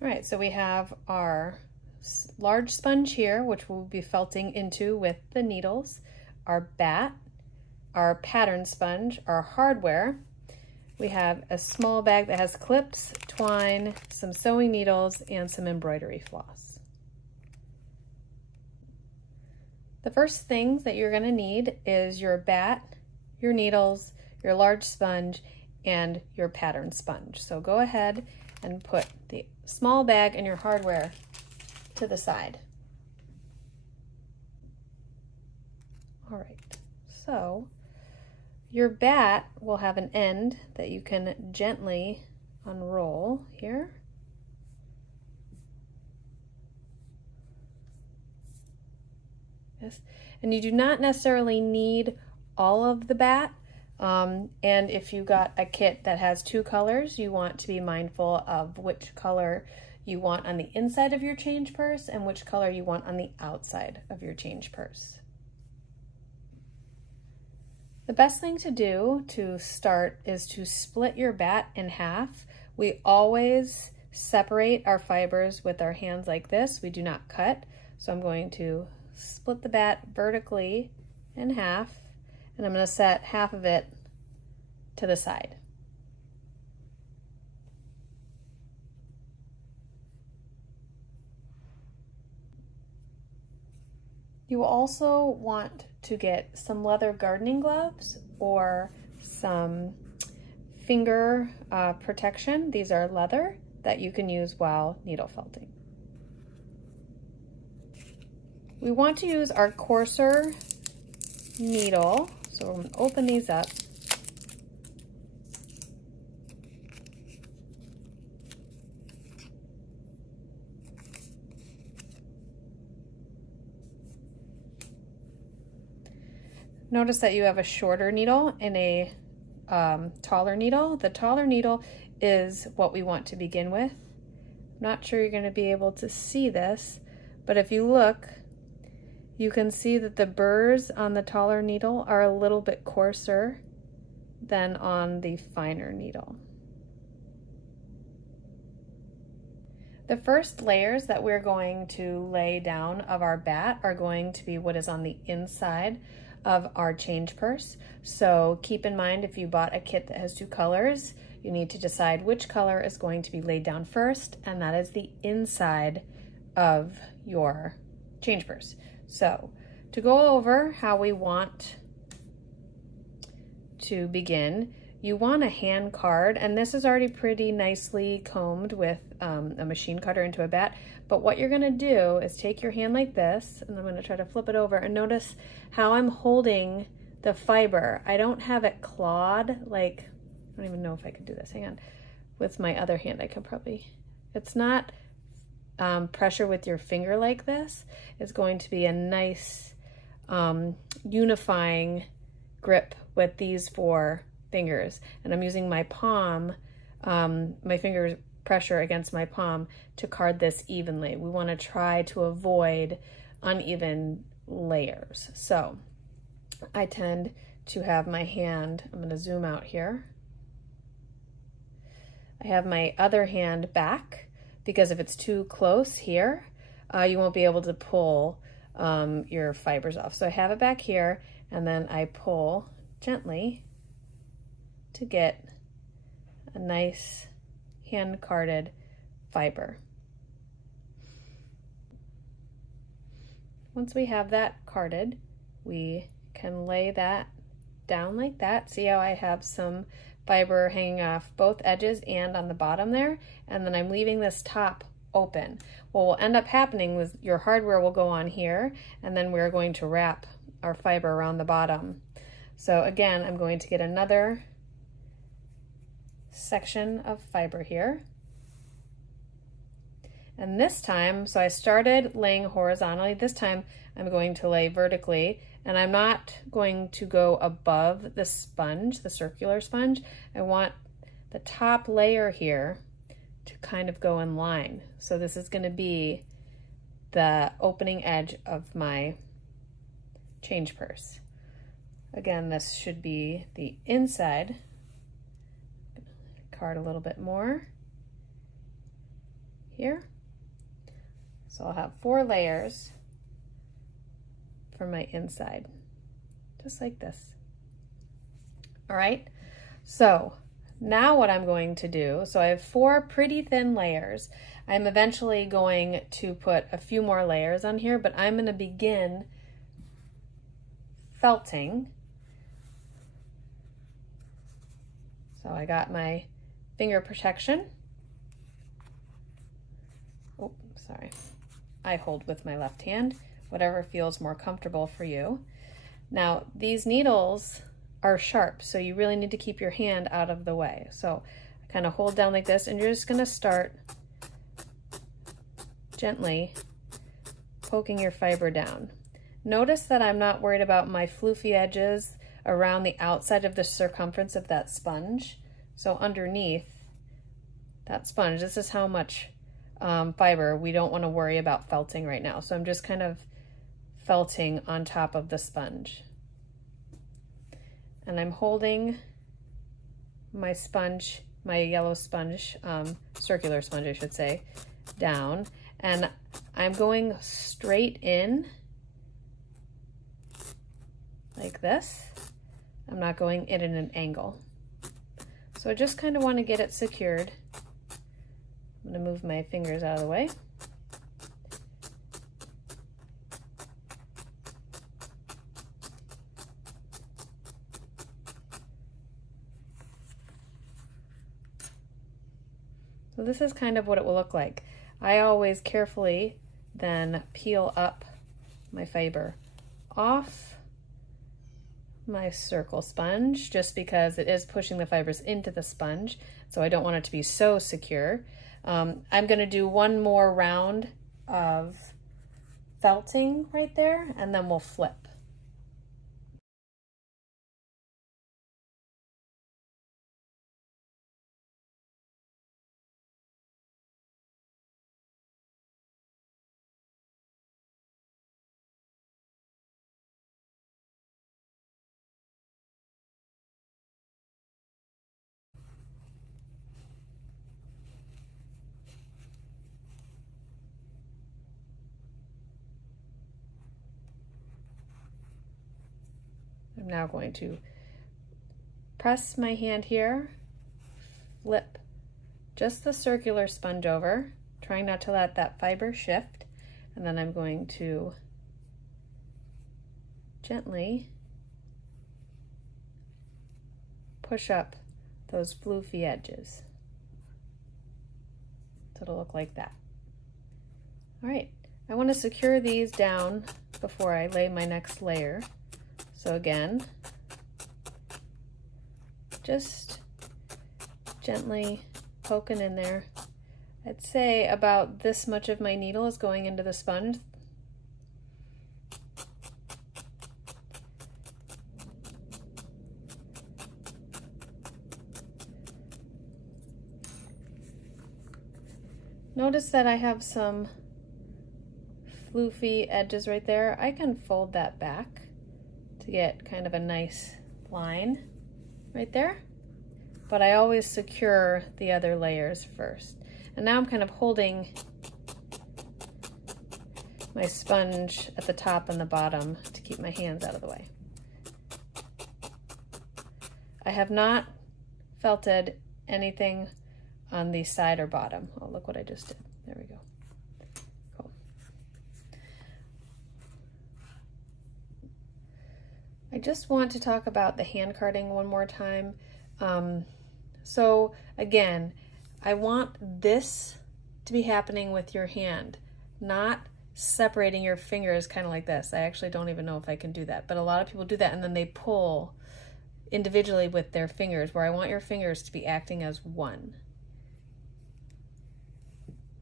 All right, so we have our large sponge here, which we'll be felting into with the needles, our bat, our pattern sponge, our hardware. We have a small bag that has clips, twine, some sewing needles, and some embroidery floss. The first things that you're gonna need is your bat, your needles, your large sponge, and your pattern sponge. So go ahead and put the small bag and your hardware to the side. All right, so your bat will have an end that you can gently unroll here. Yes, and you do not necessarily need all of the bat. And if you got a kit that has two colors, you want to be mindful of which color you want on the inside of your change purse and which color you want on the outside of your change purse. The best thing to do to start is to split your bat in half. We always separate our fibers with our hands like this. We do not cut. So I'm going to split the bat vertically in half, and I'm going to set half of it to the side. You will also want to get some leather gardening gloves or some finger protection. These are leather that you can use while needle felting. We want to use our coarser needle, so we're going to open these up. Notice that you have a shorter needle and a taller needle. The taller needle is what we want to begin with. I'm not sure you're going to be able to see this, but if you look, you can see that the burrs on the taller needle are a little bit coarser than on the finer needle. The first layers that we're going to lay down of our bat are going to be what is on the inside of our change purse. So keep in mind, if you bought a kit that has two colors, you need to decide which color is going to be laid down first, and that is the inside of your change purse. So to go over how we want to begin, you want a hand card, and this is already pretty nicely combed with a machine cutter into a bat. But what you're gonna do is take your hand like this, and I'm gonna try to flip it over, and notice how I'm holding the fiber. I don't have it clawed, like, I don't even know if I could do this, hang on. With my other hand, I could probably, it's not pressure with your finger like this. It's going to be a nice unifying grip with these four fingers, and I'm using my palm, my finger pressure against my palm to card this evenly. We want to try to avoid uneven layers. So I tend to have my hand, I'm going to zoom out here. I have my other hand back because if it's too close here, you won't be able to pull your fibers off. So I have it back here, and then I pull gently to get a nice hand carded fiber. Once we have that carded, we can lay that down like that. See how I have some fiber hanging off both edges and on the bottom there, and then I'm leaving this top open. What will end up happening was your hardware will go on here, and then we're going to wrap our fiber around the bottom. So again, I'm going to get another section of fiber here. And this time, so I started laying horizontally, this time I'm going to lay vertically, and I'm not going to go above the sponge, the circular sponge. I want the top layer here to kind of go in line. So this is going to be the opening edge of my change purse. Again, this should be the inside. Card a little bit more here. So I'll have 4 layers for my inside, just like this. All right, so now what I'm going to do, so I have 4 pretty thin layers. I'm eventually going to put a few more layers on here, but I'm gonna begin felting. So I got my finger protection. Oh, sorry. I hold with my left hand, whatever feels more comfortable for you. Now, these needles are sharp, so you really need to keep your hand out of the way. So I kind of hold down like this, and you're just gonna start gently poking your fiber down. Notice that I'm not worried about my floofy edges around the outside of the circumference of that sponge. So underneath that sponge, this is how much fiber we don't want to worry about felting right now. So I'm just kind of felting on top of the sponge. And I'm holding my sponge, my yellow sponge, circular sponge I should say, down. And I'm going straight in like this. I'm not going in at an angle. So I just kind of want to get it secured. I'm going to move my fingers out of the way. So this is kind of what it will look like. I always carefully then peel up my fiber off my circle sponge, just because it is pushing the fibers into the sponge, so I don't want it to be so secure. I'm going to do one more round of felting right there, and then we'll flip. I'm now going to press my hand here, flip just the circular sponge over, trying not to let that fiber shift, and then I'm going to gently push up those floofy edges. So it'll look like that. All right, I want to secure these down before I lay my next layer. So again, just gently poking in there. I'd say about this much of my needle is going into the sponge. Notice that I have some floofy edges right there. I can fold that back to get kind of a nice line right there, but I always secure the other layers first. And now I'm kind of holding my sponge at the top and the bottom to keep my hands out of the way. I have not felted anything on the side or bottom. Oh, look what I just did. There we go. Cool. I just want to talk about the hand carding one more time. So again, I want this to be happening with your hand, not separating your fingers kind of like this. I actually don't even know if I can do that, but a lot of people do that and then they pull individually with their fingers, where I want your fingers to be acting as one,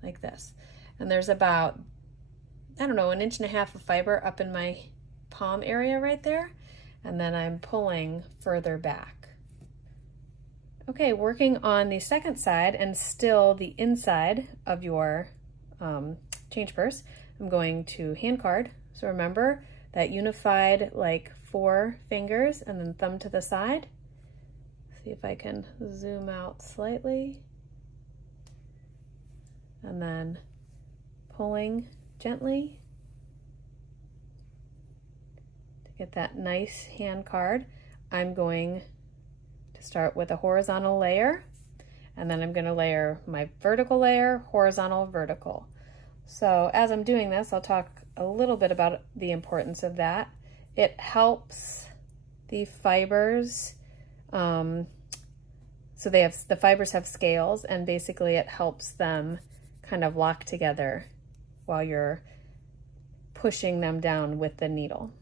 like this. And there's about, I don't know, 1.5 inches of fiber up in my palm area right there, and then I'm pulling further back. Okay, working on the second side and still the inside of your change purse, I'm going to hand card. So remember that unified like 4 fingers and then thumb to the side. See if I can zoom out slightly. and then pulling gently to get that nice hand card. I'm going to start with a horizontal layer, and then I'm going to layer my vertical layer, horizontal, vertical. So as I'm doing this, I'll talk a little bit about the importance of that. It helps the fibers, so the fibers have scales, and basically it helps them kind of lock together while you're pushing them down with the needle.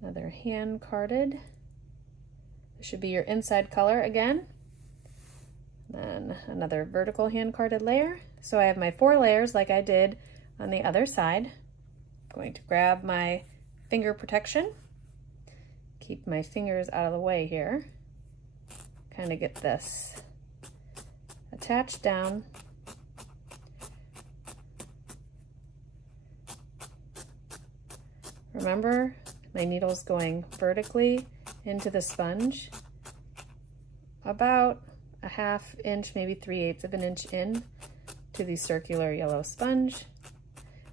Another hand carded. This should be your inside color again. Then another vertical hand carded layer. So I have my 4 layers like I did on the other side. I'm going to grab my finger protection, keep my fingers out of the way here, kind of get this attached down. Remember, my needle's going vertically into the sponge, about a 1/2 inch, maybe 3/8 of an inch in to the circular yellow sponge.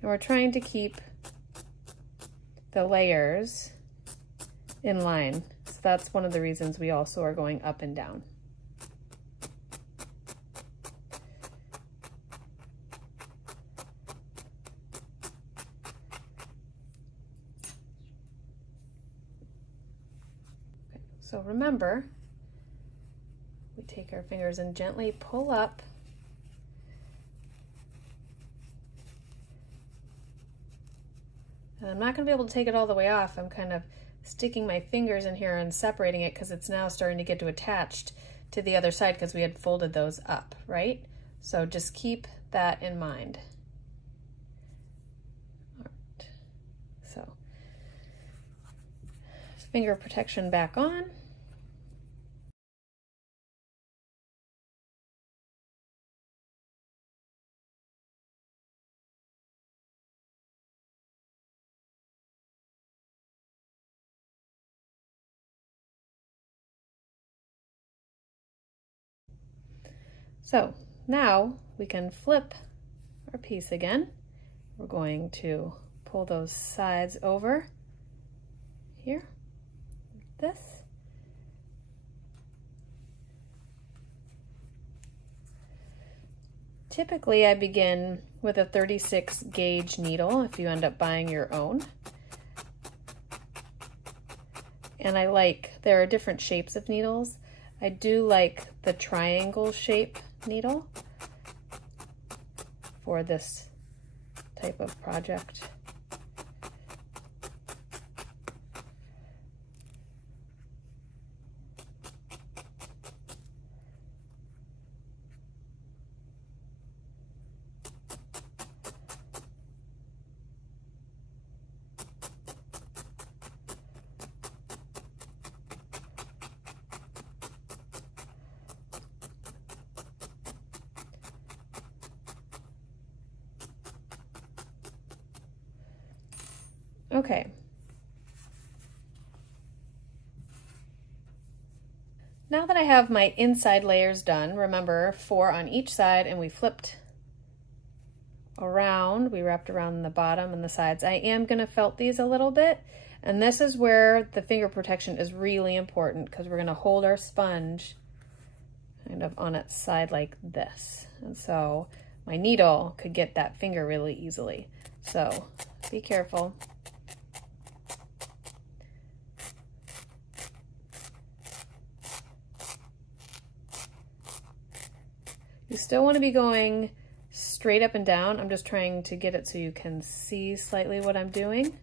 And we're trying to keep the layers in line. So that's one of the reasons we also are going up and down. Okay, so remember, we take our fingers and gently pull up. And I'm not going to be able to take it all the way off. I'm kind of sticking my fingers in here and separating it because it's now starting to get attached to the other side because we had folded those up, right? So just keep that in mind. All right. So finger protection back on. So now we can flip our piece again. We're going to pull those sides over here, like this. Typically I begin with a 36 gauge needle if you end up buying your own. And there are different shapes of needles. I do like the triangle shape needle for this type of project. Okay. Now that I have my inside layers done, remember 4 on each side, and we flipped around, we wrapped around the bottom and the sides. I am going to felt these a little bit, and this is where the finger protection is really important because we're going to hold our sponge kind of on its side like this. And so my needle could get that finger really easily. So be careful. You still want to be going straight up and down. I'm just trying to get it so you can see slightly what I'm doing.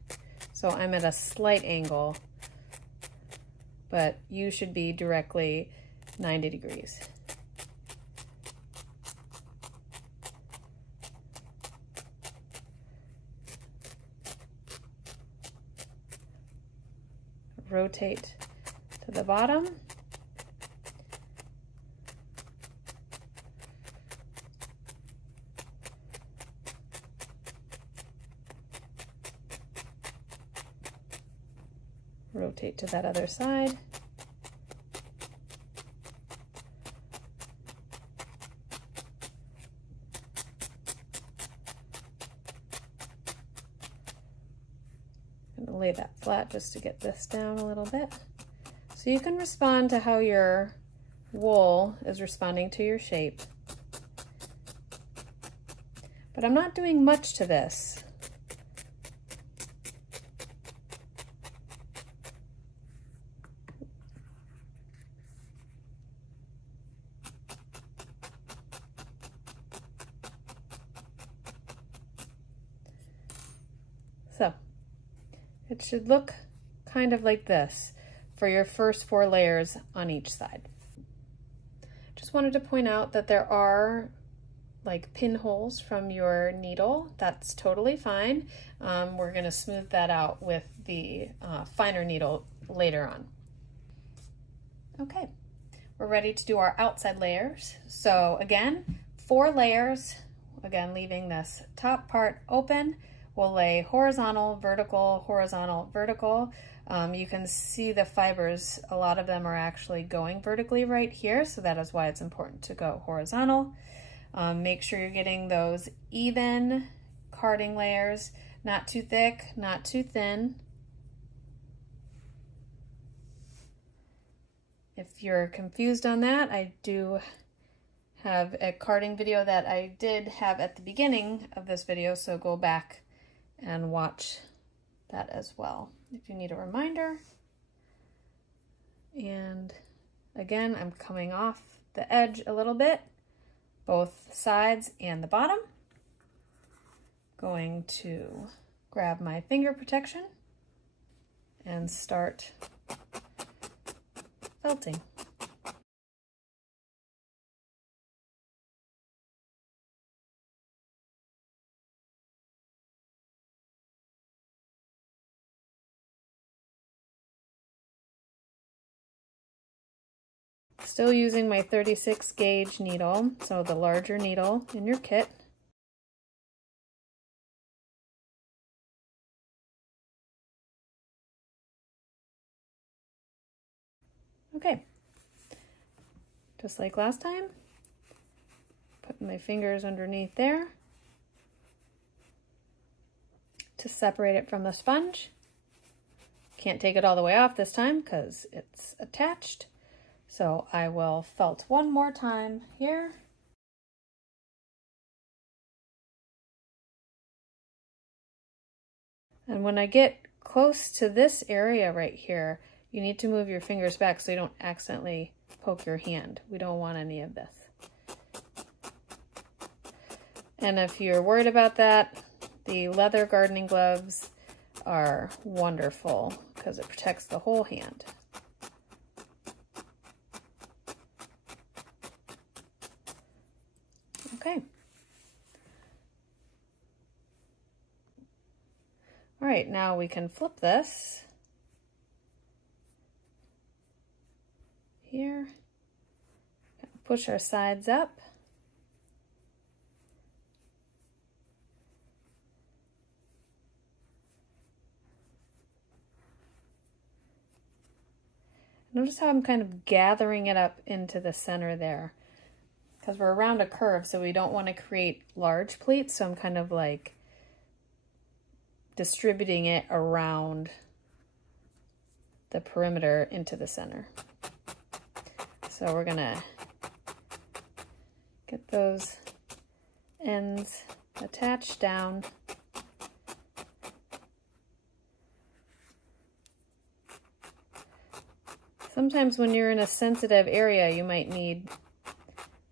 So I'm at a slight angle, but you should be directly 90 degrees. Rotate to the bottom. Rotate to that other side. I'll lay that flat just to get this down a little bit. So you can respond to how your wool is responding to your shape. But I'm not doing much to this. So it should look kind of like this for your first 4 layers on each side. Just wanted to point out that there are like pinholes from your needle. That's totally fine. We're going to smooth that out with the finer needle later on. Okay, we're ready to do our outside layers. So again, 4 layers, again leaving this top part open. We'll lay horizontal, vertical, horizontal, vertical. You can see the fibers, a lot of them are actually going vertically right here, so that is why it's important to go horizontal. Make sure you're getting those even carding layers, not too thick, not too thin. If you're confused on that, I do have a carding video that I did have at the beginning of this video, so go back and watch that as well if you need a reminder. And again, I'm coming off the edge a little bit, both sides and the bottom. Going to grab my finger protection and start felting. Still using my 36 gauge needle, so the larger needle in your kit. Okay, just like last time, putting my fingers underneath there to separate it from the sponge. Can't take it all the way off this time because it's attached. So I will felt one more time here. And when I get close to this area right here, you need to move your fingers back so you don't accidentally poke your hand. We don't want any of this. And if you're worried about that, the leather gardening gloves are wonderful because it protects the whole hand. Okay. All right, now we can flip this here, push our sides up. Notice how I'm kind of gathering it up into the center there, because we're around a curve, so we don't want to create large pleats, so I'm kind of like distributing it around the perimeter into the center. So we're gonna get those ends attached down. Sometimes when you're in a sensitive area, you might need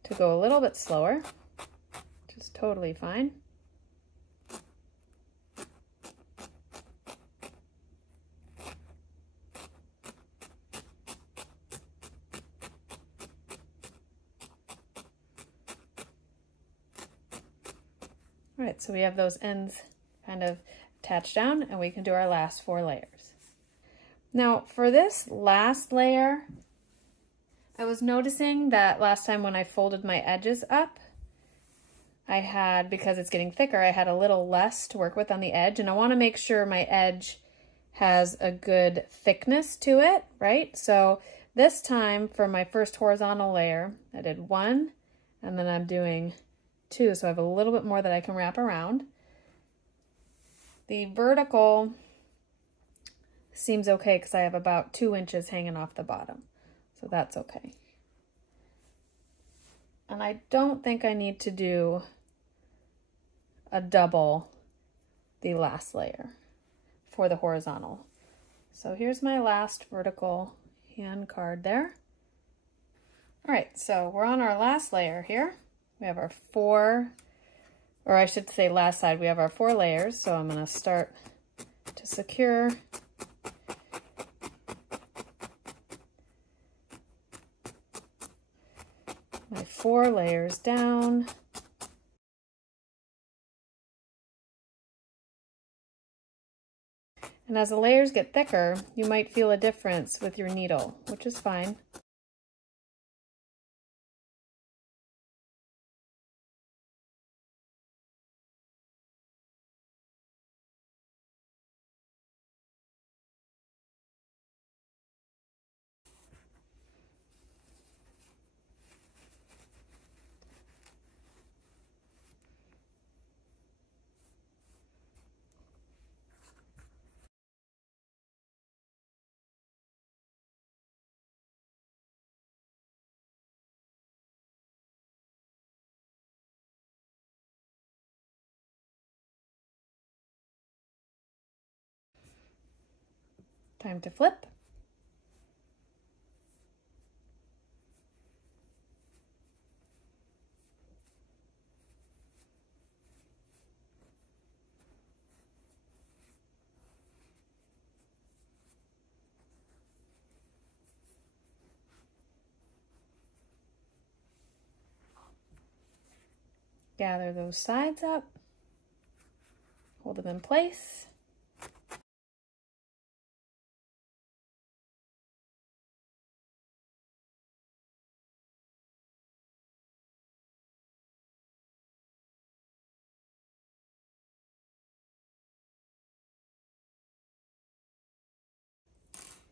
to go a little bit slower, which is totally fine. All right, so we have those ends kind of attached down, and we can do our last 4 layers. Now for this last layer, I was noticing that last time when I folded my edges up, I had, because it's getting thicker, I had a little less to work with on the edge, and I want to make sure my edge has a good thickness to it, right? So this time for my first horizontal layer, I did 1, and then I'm doing 2, so I have a little bit more that I can wrap around. The vertical seems okay because I have about 2 inches hanging off the bottom. So that's okay. And I don't think I need to do a double the last layer for the horizontal. So here's my last vertical hand card there. All right, so we're on our last layer here. We have our 4, or I should say last side, we have our 4 layers. So I'm gonna start to secure my 4 layers down. And as the layers get thicker, you might feel a difference with your needle, which is fine. Time to flip. Gather those sides up, hold them in place.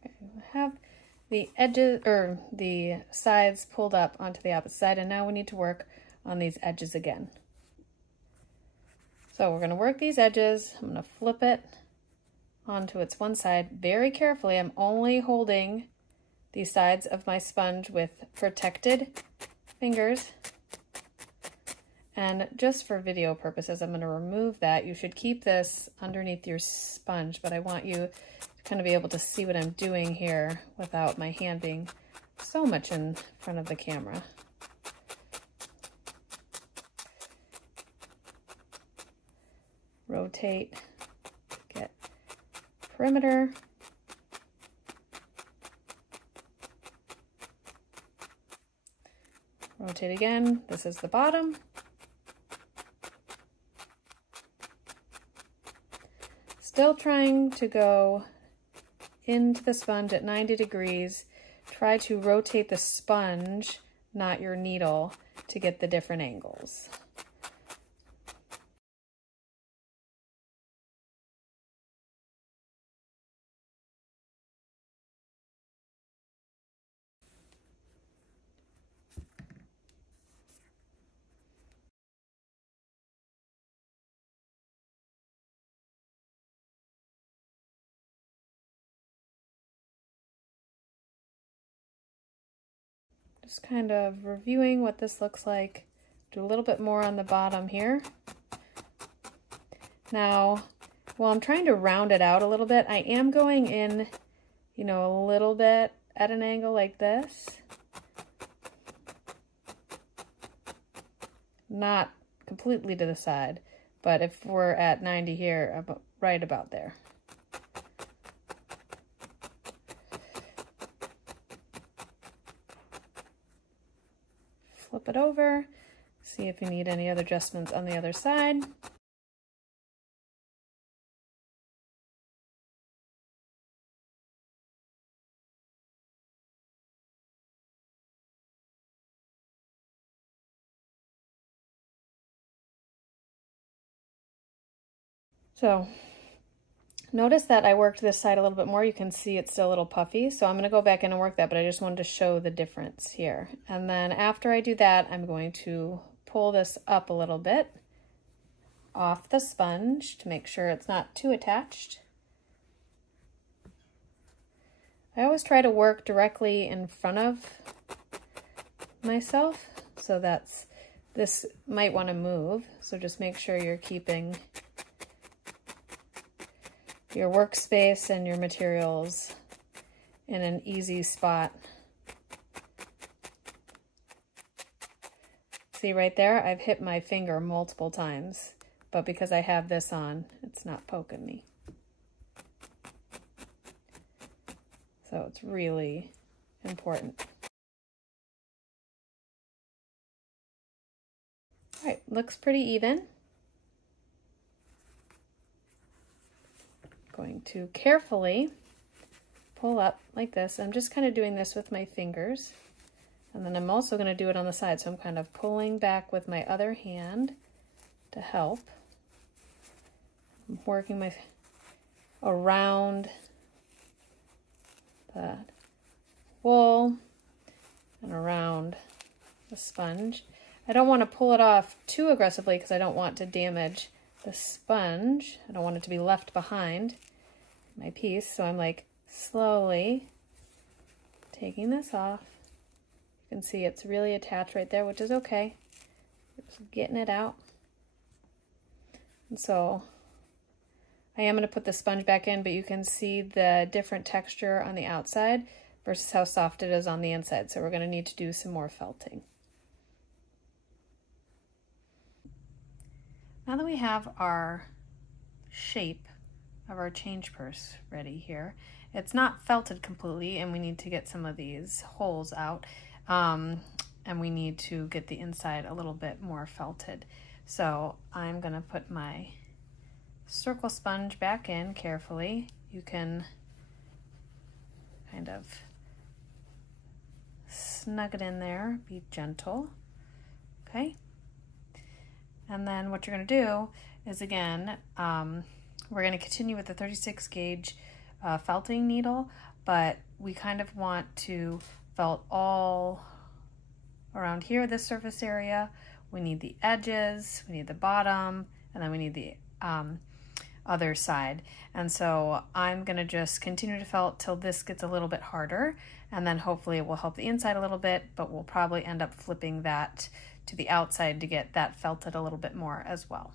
Okay, we have the edges or the sides pulled up onto the opposite side, and now we need to work on these edges again. So we're going to work these edges. I'm going to flip it onto its one side very carefully. I'm only holding the sides of my sponge with protected fingers. And just for video purposes, I'm going to remove that. You should keep this underneath your sponge, but I want you to kind of be able to see what I'm doing here without my hand being so much in front of the camera. Rotate, get perimeter. Rotate again. This is the bottom. Still trying to go into the sponge at 90 degrees. Try to rotate the sponge, not your needle, to get the different angles. Just kind of reviewing what this looks like. Do a little bit more on the bottom here. Now, while I'm trying to round it out a little bit, I am going in, you know, a little bit at an angle like this. Not completely to the side, but if we're at 90 here, right about there. Flip it over, see if you need any other adjustments on the other side. So notice that I worked this side a little bit more. You can see it's still a little puffy, so I'm going to go back in and work that, but I just wanted to show the difference here. And then after I do that, I'm going to pull this up a little bit off the sponge to make sure it's not too attached. I always try to work directly in front of myself, so this might want to move, so just make sure you're keeping your workspace and your materials in an easy spot. See right there, I've hit my finger multiple times, but because I have this on, it's not poking me. So it's really important. All right, looks pretty even. Going to carefully pull up like this. I'm just kind of doing this with my fingers. And then I'm also going to do it on the side. So I'm kind of pulling back with my other hand to help. I'm working my around the wool and around the sponge. I don't want to pull it off too aggressively because I don't want to damage the sponge. I don't want it to be left behind my piece. So I'm like slowly taking this off. You can see it's really attached right there, which is okay. Just getting it out. And so I am going to put the sponge back in, but you can see the different texture on the outside versus how soft it is on the inside. So we're going to need to do some more felting. Now that we have our shape of our change purse ready here, it's not felted completely and we need to get some of these holes out. And we need to get the inside a little bit more felted. So I'm going to put my circle sponge back in carefully. You can kind of snug it in there, be gentle, okay? And then what you're going to do is, again, we're going to continue with the 36 gauge felting needle, but we kind of want to felt all around here, this surface area. We need the edges, we need the bottom, and then we need the other side. And so I'm gonna just continue to felt till this gets a little bit harder, and then hopefully it will help the inside a little bit, but we'll probably end up flipping that to the outside to get that felted a little bit more as well.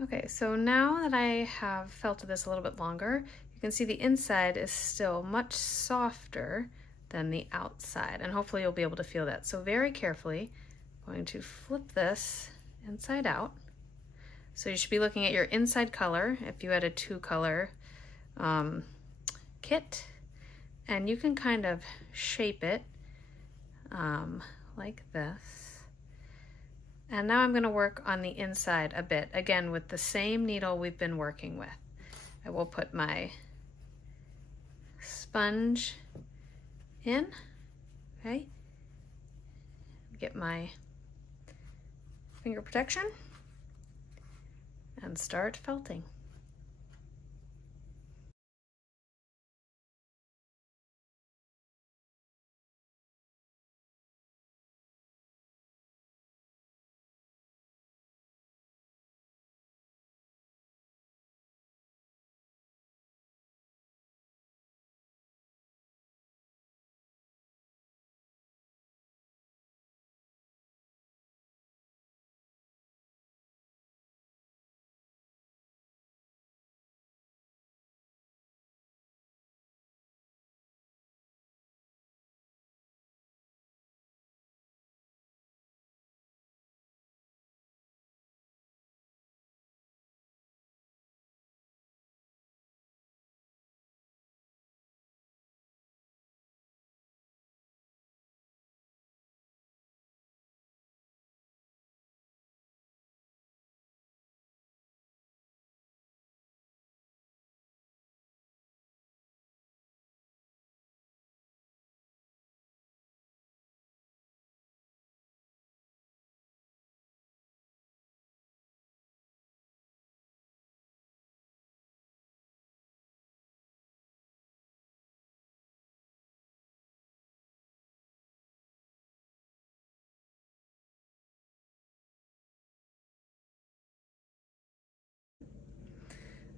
Okay, so now that I have felted this a little bit longer, you can see the inside is still much softer than the outside, and hopefully you'll be able to feel that. So very carefully, I'm going to flip this inside out. So you should be looking at your inside color if you had a 2-color kit, and you can kind of shape it like this. And now I'm going to work on the inside a bit, again with the same needle we've been working with. I will put my sponge in, okay, get my finger protection and start felting.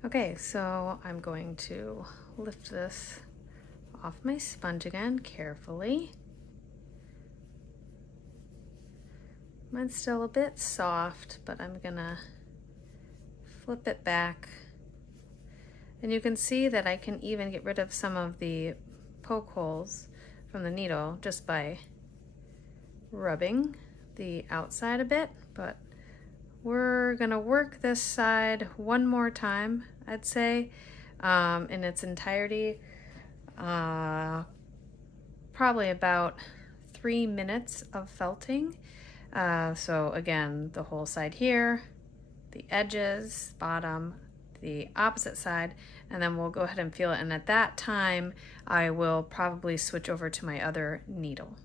Okay, so I'm going to lift this off my sponge again carefully. Mine's still a bit soft, but I'm gonna flip it back. And you can see that I can even get rid of some of the poke holes from the needle just by rubbing the outside a bit, but we're gonna work this side one more time, I'd say, in its entirety. Probably about 3 minutes of felting. So again, the whole side here, the edges, bottom, the opposite side, and then we'll go ahead and feel it. And at that time, I will probably switch over to my other needle.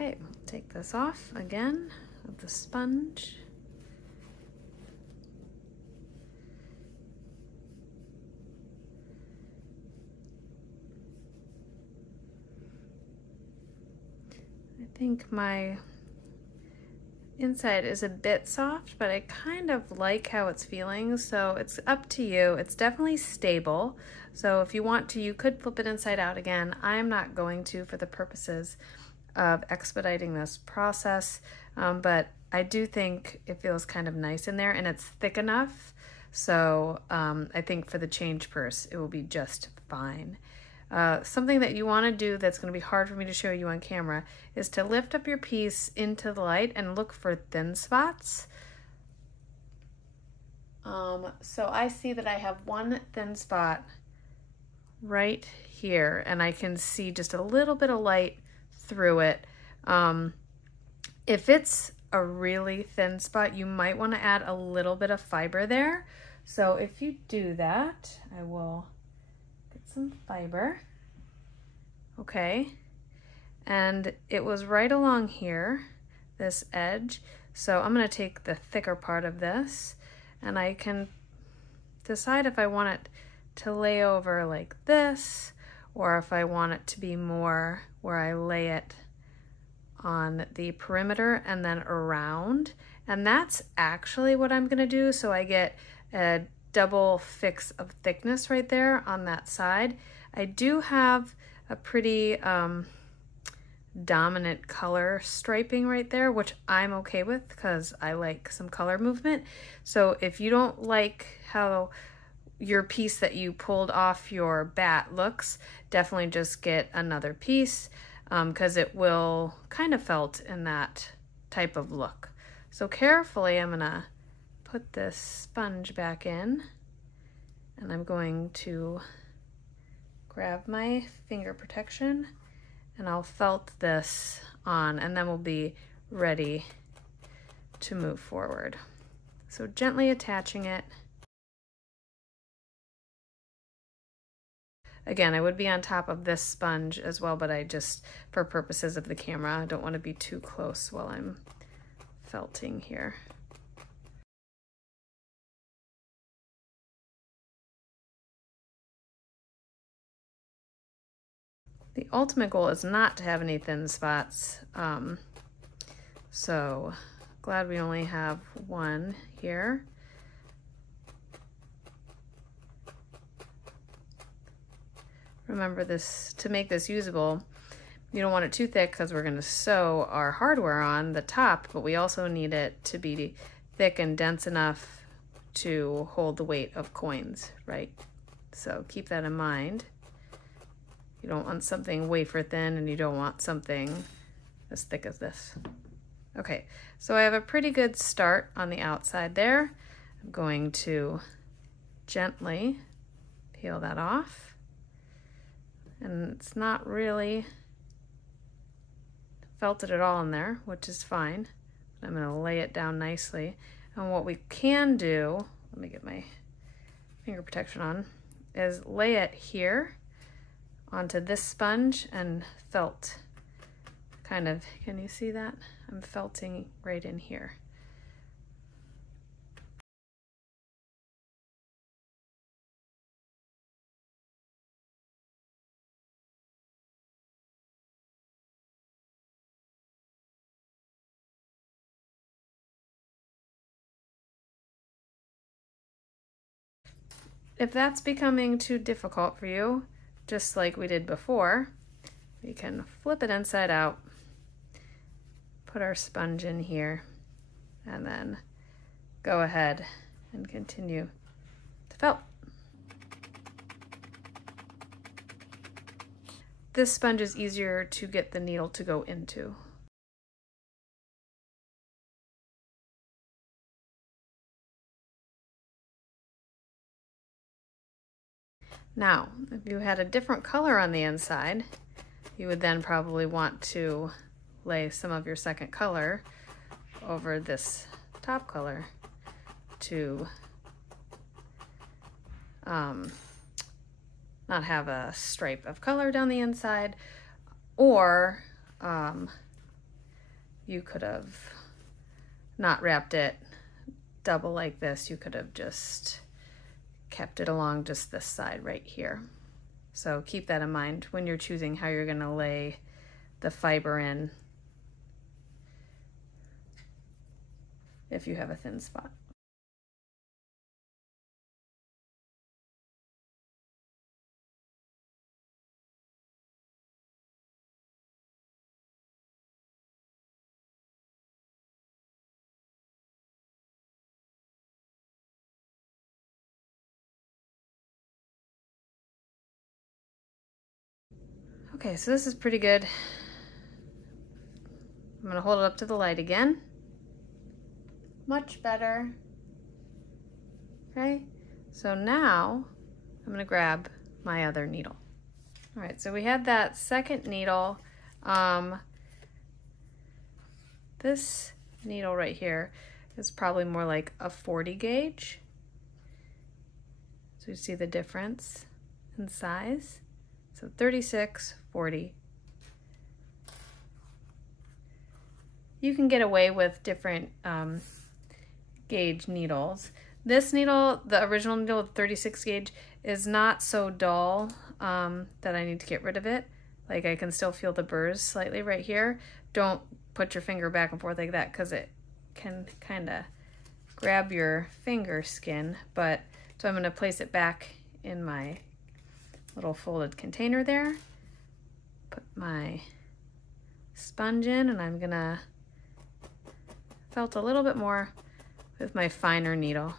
Okay, we'll take this off again of the sponge. I think my inside is a bit soft, but I kind of like how it's feeling, so it's up to you. It's definitely stable, so if you want to, you could flip it inside out again. I'm not going to for the purposes of expediting this process, but I do think it feels kind of nice in there, and it's thick enough, so I think for the change purse it will be just fine. Something that you want to do that's going to be hard for me to show you on camera is to lift up your piece into the light and look for thin spots. So I see that I have one thin spot right here, and I can see just a little bit of light through it. If it's a really thin spot, you might want to add a little bit of fiber there. So if you do that, I will get some fiber. Okay, and it was right along here, this edge. So I'm gonna take the thicker part of this, and I can decide if I want it to lay over like this, or if I want it to be more where I lay it on the perimeter and then around. And that's actually what I'm gonna do, so I get a double fix of thickness right there on that side. I do have a pretty dominant color striping right there, which I'm okay with because I like some color movement. So if you don't like how your piece that you pulled off your bat looks, definitely just get another piece because it will kind of felt in that type of look. So carefully, I'm gonna put this sponge back in, and I'm going to grab my finger protection, and I'll felt this on, and then we'll be ready to move forward. So gently attaching it. Again, I would be on top of this sponge as well, but I just, for purposes of the camera, I don't want to be too close while I'm felting here. The ultimate goal is not to have any thin spots, so glad we only have one here. Remember this, to make this usable, you don't want it too thick because we're going to sew our hardware on the top, but we also need it to be thick and dense enough to hold the weight of coins, right? So keep that in mind. You don't want something wafer thin, and you don't want something as thick as this. Okay, so I have a pretty good start on the outside there. I'm going to gently peel that off. And it's not really felted at all in there, which is fine. I'm gonna lay it down nicely. And what we can do, let me get my finger protection on, is lay it here onto this sponge and felt kind of, can you see that? I'm felting right in here. If that's becoming too difficult for you, just like we did before, we can flip it inside out, put our sponge in here, and then go ahead and continue to felt. This sponge is easier to get the needle to go into. Now, if you had a different color on the inside, you would then probably want to lay some of your second color over this top color to not have a stripe of color down the inside, or you could have not wrapped it double like this. You could have just kept it along just this side right here. So keep that in mind when you're choosing how you're going to lay the fiber in if you have a thin spot. Okay, so this is pretty good. I'm gonna hold it up to the light again. Much better. Okay, so now I'm gonna grab my other needle. All right, so we had that second needle. This needle right here is probably more like a 40 gauge. So you see the difference in size. So 36, 40. You can get away with different gauge needles. This needle, the original needle with 36 gauge, is not so dull that I need to get rid of it. Like I can still feel the burrs slightly right here. Don't put your finger back and forth like that because it can kind of grab your finger skin. But so I'm going to place it back in my little folded container there. Put my sponge in, and I'm going to felt a little bit more with my finer needle.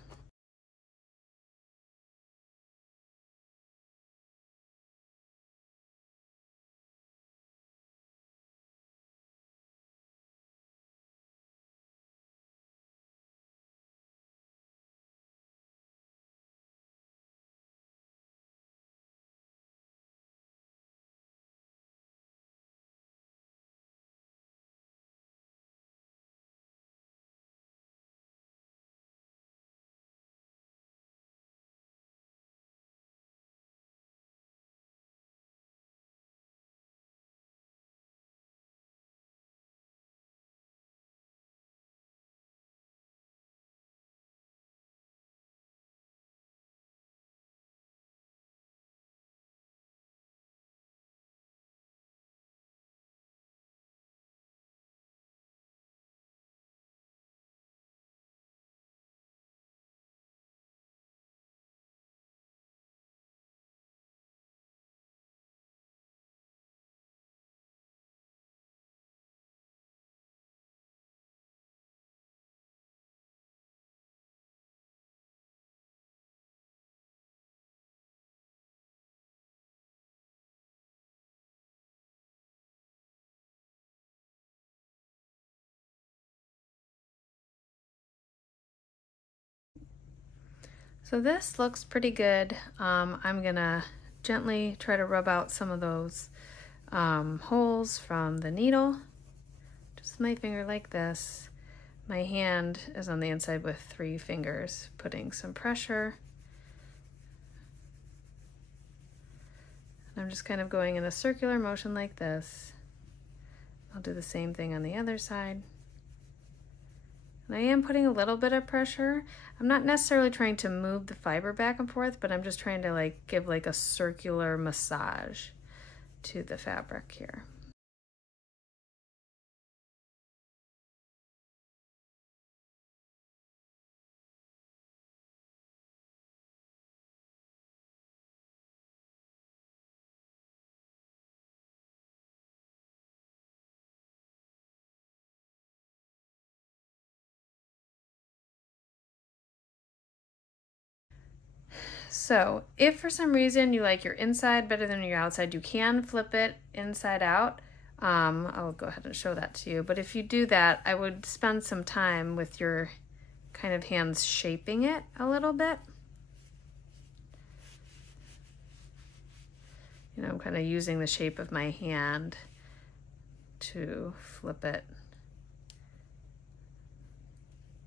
So this looks pretty good. I'm gonna gently try to rub out some of those holes from the needle. Just with my finger like this. My hand is on the inside with 3 fingers, putting some pressure. And I'm just kind of going in a circular motion like this. I'll do the same thing on the other side. And I am putting a little bit of pressure. I'm not necessarily trying to move the fiber back and forth, but I'm just trying to like give like a circular massage to the fabric here. So if for some reason you like your inside better than your outside, you can flip it inside out. I'll go ahead and show that to you. But if you do that, I would spend some time with your kind of hands shaping it a little bit. You know, I'm kind of using the shape of my hand to flip it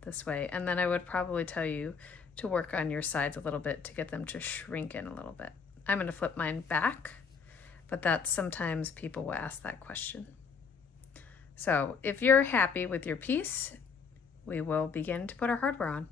this way. And then I would probably tell you to work on your sides a little bit to get them to shrink in a little bit. I'm going to flip mine back, but that's sometimes people will ask that question. So if you're happy with your piece, we will begin to put our hardware on.